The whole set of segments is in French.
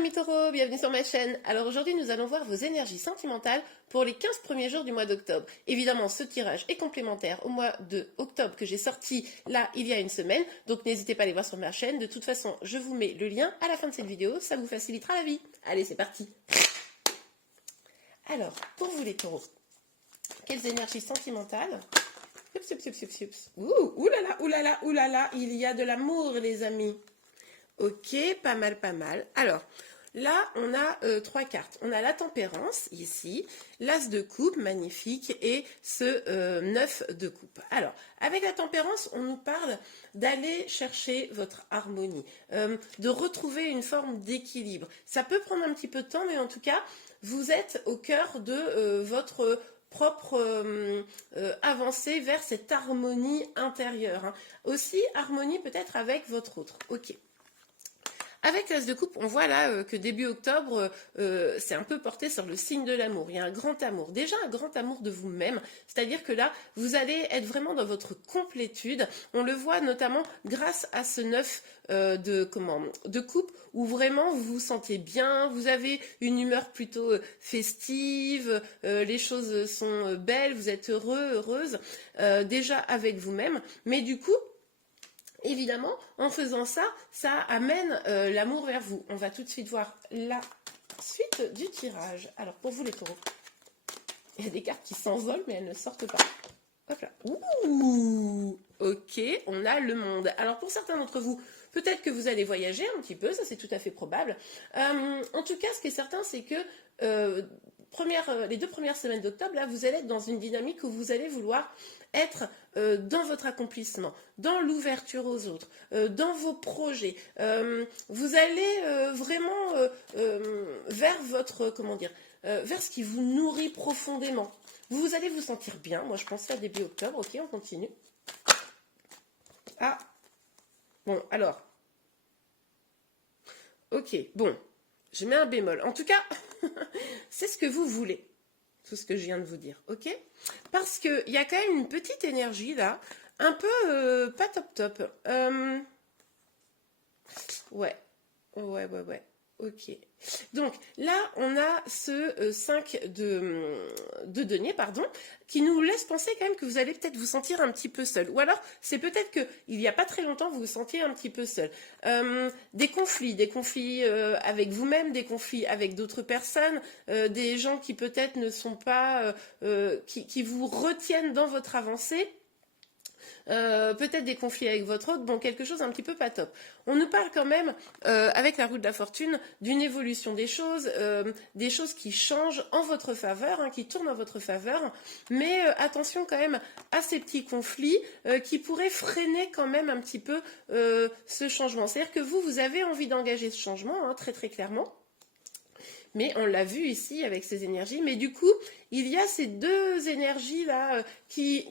amis taureaux, bienvenue sur ma chaîne. Alors aujourd'hui nous allons voir vos énergies sentimentales pour les 15 premiers jours du mois d'octobre. Évidemment ce tirage est complémentaire au mois de octobre que j'ai sorti là il y a une semaine. Donc n'hésitez pas à aller voir sur ma chaîne. De toute façon je vous mets le lien à la fin de cette vidéo, ça vous facilitera la vie. Allez c'est parti. Alors pour vous les taureaux, quelles énergies sentimentales? Ouh là là, il y a de l'amour les amis. Ok, pas mal, pas mal. Alors, là, on a trois cartes. On a la tempérance, ici, l'as de coupe, magnifique, et ce 9 de coupe. Alors, avec la tempérance, on nous parle d'aller chercher votre harmonie, de retrouver une forme d'équilibre. Ça peut prendre un petit peu de temps, mais en tout cas, vous êtes au cœur de votre propre avancée vers cette harmonie intérieure. Hein. Aussi, harmonie peut-être avec votre autre. Ok. Avec l'as de coupe, on voit là que début octobre, c'est un peu porté sur le signe de l'amour. Il y a un grand amour. Déjà un grand amour de vous-même. C'est-à-dire que là, vous allez être vraiment dans votre complétude. On le voit notamment grâce à ce 9 de coupe où vraiment vous vous sentez bien. Vous avez une humeur plutôt festive. Les choses sont belles. Vous êtes heureux, heureuse. Déjà avec vous-même. Mais du coup, évidemment, en faisant ça, ça amène l'amour vers vous. On va tout de suite voir la suite du tirage. Alors, pour vous les taureaux, il y a des cartes qui s'envolent, mais elles ne sortent pas. Hop là. Ouh, ok, on a le monde. Alors, pour certains d'entre vous, peut-être que vous allez voyager un petit peu, ça c'est tout à fait probable. En tout cas, ce qui est certain, c'est que les 2 premières semaines d'octobre, là, vous allez être dans une dynamique où vous allez vouloir être dans votre accomplissement, dans l'ouverture aux autres, dans vos projets. Vous allez vraiment vers votre, vers ce qui vous nourrit profondément. Vous allez vous sentir bien. Moi, je pense ça début octobre. Ok, on continue. Ah, bon, alors. Ok, bon, je mets un bémol. En tout cas, c'est ce que vous voulez. Tout ce que je viens de vous dire, ok? Parce qu'il y a quand même une petite énergie là, un peu pas top top. Ouais, ok. Donc là, on a ce 5 de denier, pardon, qui nous laisse penser quand même que vous allez peut-être vous sentir un petit peu seul. Ou alors, c'est peut-être qu'il n'y a pas très longtemps, vous vous sentiez un petit peu seul. Des conflits avec vous-même, des conflits avec d'autres personnes, des gens qui peut-être ne sont pas, qui vous retiennent dans votre avancée. Peut-être des conflits avec votre autre, bon, quelque chose un petit peu pas top. On nous parle quand même, avec la roue de la fortune, d'une évolution des choses qui changent en votre faveur, hein, qui tournent en votre faveur, mais attention quand même à ces petits conflits qui pourraient freiner quand même un petit peu ce changement. C'est-à-dire que vous avez envie d'engager ce changement, hein, très très clairement. Mais on l'a vu ici avec ces énergies, mais du coup, il y a ces deux énergies-là qui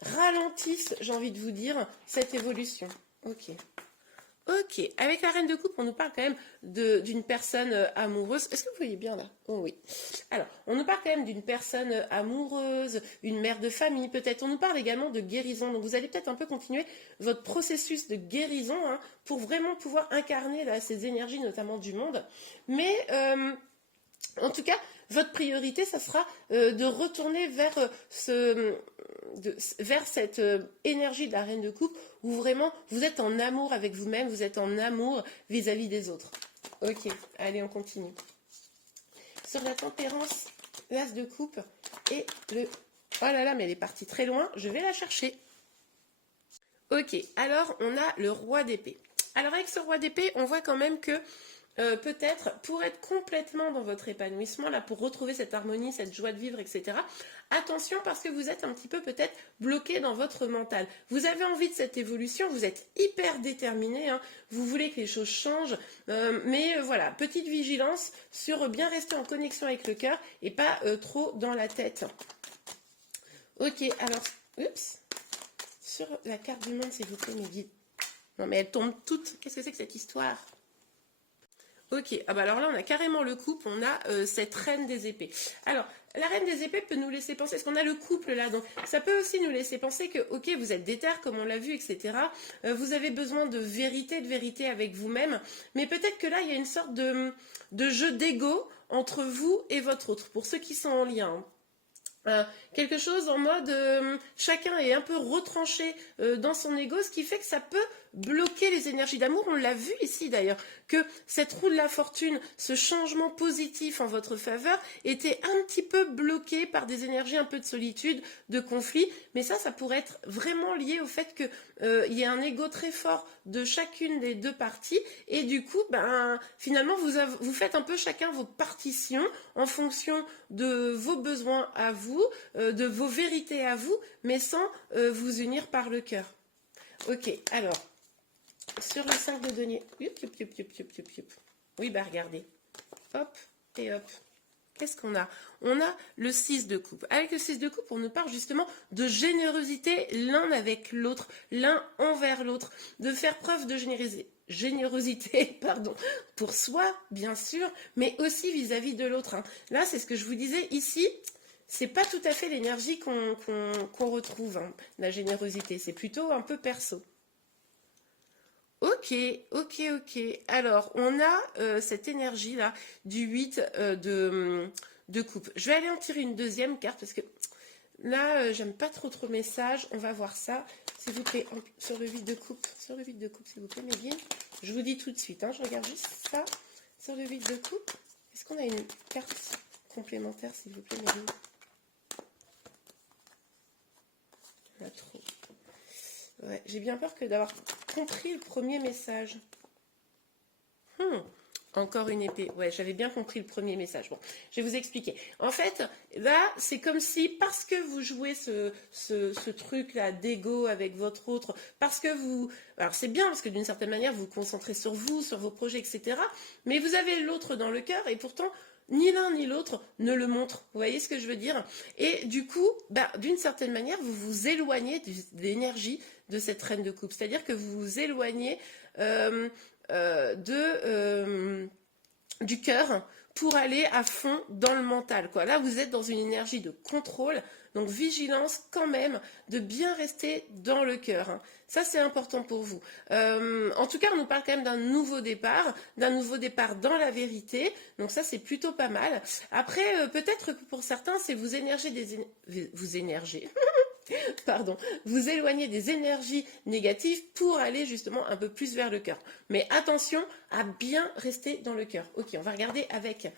ralentissent, j'ai envie de vous dire, cette évolution. Ok. Ok. Avec la reine de coupe, on nous parle quand même d'une personne amoureuse. Est-ce que vous voyez bien là? Oh oui. Alors, on nous parle quand même d'une personne amoureuse, une mère de famille peut-être. On nous parle également de guérison. Donc, vous allez peut-être un peu continuer votre processus de guérison hein, pour vraiment pouvoir incarner là, ces énergies, notamment du monde. Mais en tout cas, votre priorité, ça sera de retourner vers, vers cette énergie de la reine de coupe où vraiment vous êtes en amour avec vous-même, vous êtes en amour vis-à-vis des autres. Ok, allez, on continue. Sur la tempérance, l'as de coupe et le... Oh là là, mais elle est partie très loin, je vais la chercher. Ok, alors on a le roi d'épée. Alors avec ce roi d'épée, on voit quand même que peut-être pour être complètement dans votre épanouissement, là, pour retrouver cette harmonie, cette joie de vivre, etc. Attention parce que vous êtes un petit peu peut-être bloqué dans votre mental. Vous avez envie de cette évolution, vous êtes hyper déterminé, hein, vous voulez que les choses changent, mais voilà, petite vigilance sur bien rester en connexion avec le cœur et pas trop dans la tête. Ok, alors, oups, sur la carte du monde, s'il vous plaît, mes guides. Non mais elles tombent toutes, qu'est-ce que c'est que cette histoire ? Ok, ah bah alors là on a carrément le couple, on a cette reine des épées. Alors, la reine des épées peut nous laisser penser, parce qu'on a le couple là, donc ça peut aussi nous laisser penser que, ok, vous êtes déter comme on l'a vu, etc. Vous avez besoin de vérité avec vous-même, mais peut-être que là, il y a une sorte de jeu d'ego entre vous et votre autre, pour ceux qui sont en lien. Hein. Quelque chose en mode chacun est un peu retranché dans son ego, ce qui fait que ça peut bloquer les énergies d'amour. On l'a vu ici d'ailleurs, que cette roue de la fortune, ce changement positif en votre faveur, était un petit peu bloqué par des énergies un peu de solitude, de conflit. Mais ça pourrait être vraiment lié au fait que il y a un ego très fort de chacune des deux parties, et du coup, finalement, vous faites un peu chacun vos partitions en fonction de vos besoins à vous, de vos vérités à vous, mais sans vous unir par le cœur. Ok, alors, sur le 5 de denier, oui, regardez, hop et hop. Qu'est-ce qu'on a? On a le 6 de coupe. Avec le 6 de coupe, on nous parle justement de générosité l'un avec l'autre, l'un envers l'autre, de faire preuve de générosité, pour soi, bien sûr, mais aussi vis-à-vis de l'autre. Hein. Là, c'est ce que je vous disais ici, c'est pas tout à fait l'énergie qu'on retrouve, hein, la générosité, c'est plutôt un peu perso. Ok. Alors, on a cette énergie-là du 8 de coupe. Je vais aller en tirer une deuxième carte parce que là, j'aime pas trop message. On va voir ça, s'il vous plaît, sur le 8 de coupe. Sur le 8 de coupe, s'il vous plaît, Méline. Je vous dis tout de suite, hein, je regarde juste ça. Sur le 8 de coupe, est-ce qu'on a une carte complémentaire, s'il vous plaît, Méline? On a trop. Ouais, j'ai bien peur que d'avoir compris le premier message. Encore une épée. Ouais, j'avais bien compris le premier message. Bon, je vais vous expliquer. En fait, là, c'est comme si, parce que vous jouez ce truc-là d'ego avec votre autre, parce que vous... Alors, c'est bien, parce que d'une certaine manière, vous vous concentrez sur vous, sur vos projets, etc. Mais vous avez l'autre dans le cœur, et pourtant... Ni l'un ni l'autre ne le montre. Vous voyez ce que je veux dire? Et du coup, d'une certaine manière, vous vous éloignez de l'énergie de cette reine de coupe. C'est-à-dire que vous vous éloignez du cœur pour aller à fond dans le mental. Quoi. Là, vous êtes dans une énergie de contrôle, donc vigilance quand même de bien rester dans le cœur. Hein. Ça, c'est important pour vous. En tout cas, on nous parle quand même d'un nouveau départ dans la vérité. Donc ça, c'est plutôt pas mal. Après, peut-être que pour certains, c'est vous éloigner des énergies négatives pour aller justement un peu plus vers le cœur. Mais attention à bien rester dans le cœur. Ok, on va regarder avec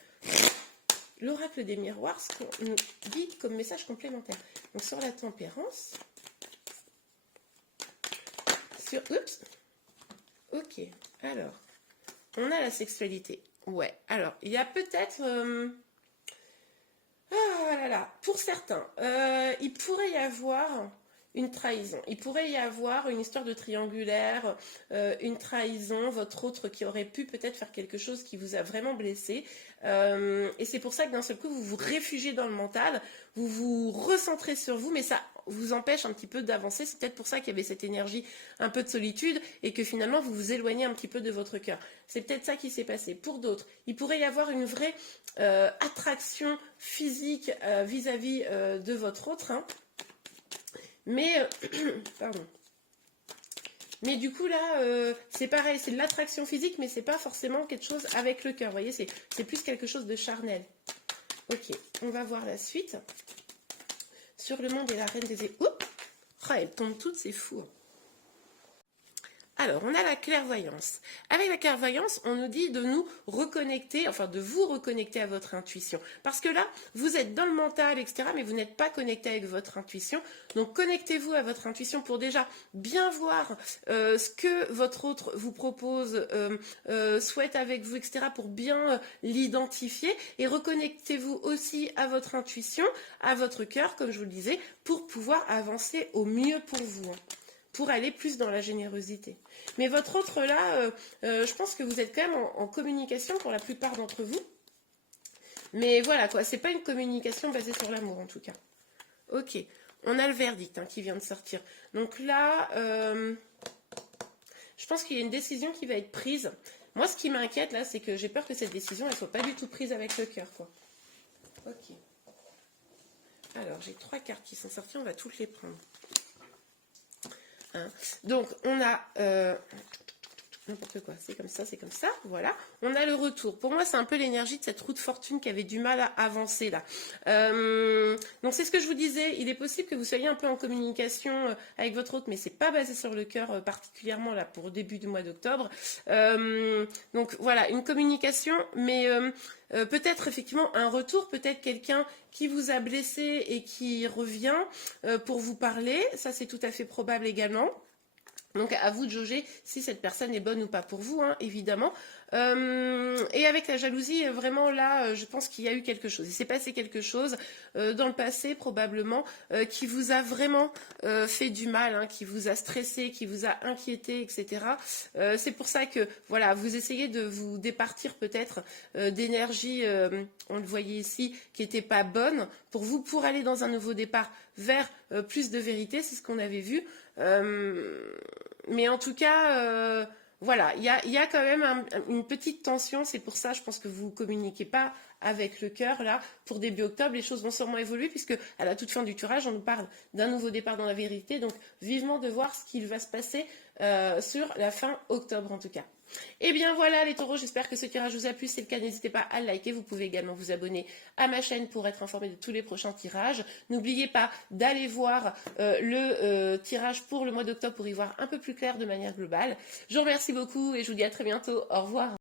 l'oracle des miroirs ce qu'on nous dit comme message complémentaire. Donc sur la tempérance, ok, alors, on a la sexualité. Ouais, alors, il y a peut-être... Ah là là, pour certains, il pourrait y avoir une trahison. Il pourrait y avoir une histoire de triangulaire, une trahison, votre autre qui aurait pu peut-être faire quelque chose qui vous a vraiment blessé. Et c'est pour ça que d'un seul coup, vous vous réfugiez dans le mental, vous vous recentrez sur vous, mais ça vous empêche un petit peu d'avancer. C'est peut-être pour ça qu'il y avait cette énergie un peu de solitude et que finalement, vous vous éloignez un petit peu de votre cœur. C'est peut-être ça qui s'est passé. Pour d'autres, il pourrait y avoir une vraie attraction physique vis-à-vis de votre autre. Hein. Mais, pardon. Mais du coup là, c'est pareil, c'est de l'attraction physique, mais c'est pas forcément quelque chose avec le cœur. Vous voyez, c'est plus quelque chose de charnel. Ok, on va voir la suite. Sur le monde et la reine des épées. Oups, elles tombent toutes, c'est fou. Alors, on a la clairvoyance. Avec la clairvoyance, on nous dit de nous reconnecter, enfin de vous reconnecter à votre intuition. Parce que là, vous êtes dans le mental, etc., mais vous n'êtes pas connecté avec votre intuition. Donc, connectez-vous à votre intuition pour déjà bien voir ce que votre autre vous propose, souhaite avec vous, etc., pour bien l'identifier. Et reconnectez-vous aussi à votre intuition, à votre cœur, comme je vous le disais, pour pouvoir avancer au mieux pour vous. Pour aller plus dans la générosité. Mais votre autre là, je pense que vous êtes quand même en communication pour la plupart d'entre vous. Mais voilà quoi, c'est pas une communication basée sur l'amour en tout cas. Ok, on a le verdict qui vient de sortir. Donc là, je pense qu'il y a une décision qui va être prise. Moi ce qui m'inquiète là, c'est que j'ai peur que cette décision elle soit pas du tout prise avec le cœur quoi. Ok. Alors, j'ai 3 cartes qui sont sorties, on va toutes les prendre. Hein. Donc, on a... n'importe quoi, c'est comme ça, voilà. On a le retour. Pour moi, c'est un peu l'énergie de cette roue de fortune qui avait du mal à avancer là. Donc, c'est ce que je vous disais. Il est possible que vous soyez un peu en communication avec votre hôte, mais c'est pas basé sur le cœur particulièrement là pour le début du mois d'octobre. Donc, voilà, une communication, mais peut-être effectivement un retour, peut-être quelqu'un qui vous a blessé et qui revient pour vous parler. Ça, c'est tout à fait probable également. Donc à vous de jauger si cette personne est bonne ou pas pour vous, hein, évidemment. Et avec la jalousie, vraiment là, je pense qu'il y a eu quelque chose. Il s'est passé quelque chose dans le passé probablement qui vous a vraiment fait du mal, hein, qui vous a stressé, qui vous a inquiété, etc. C'est pour ça que voilà, vous essayez de vous départir peut-être d'énergie, on le voyait ici, qui n'était pas bonne pour vous, pour aller dans un nouveau départ vers plus de vérité. C'est ce qu'on avait vu. Mais en tout cas, voilà, il y a quand même une petite tension. C'est pour ça, je pense que vous ne communiquez pas avec le cœur là. Pour début octobre, les choses vont sûrement évoluer puisque à la toute fin du tirage, on nous parle d'un nouveau départ dans la vérité. Donc, vivement de voir ce qu'il va se passer sur la fin octobre en tout cas. Et bien voilà les taureaux, j'espère que ce tirage vous a plu. Si c'est le cas, n'hésitez pas à le liker. Vous pouvez également vous abonner à ma chaîne pour être informé de tous les prochains tirages. N'oubliez pas d'aller voir le tirage pour le mois d'octobre pour y voir un peu plus clair de manière globale. Je vous remercie beaucoup et je vous dis à très bientôt. Au revoir.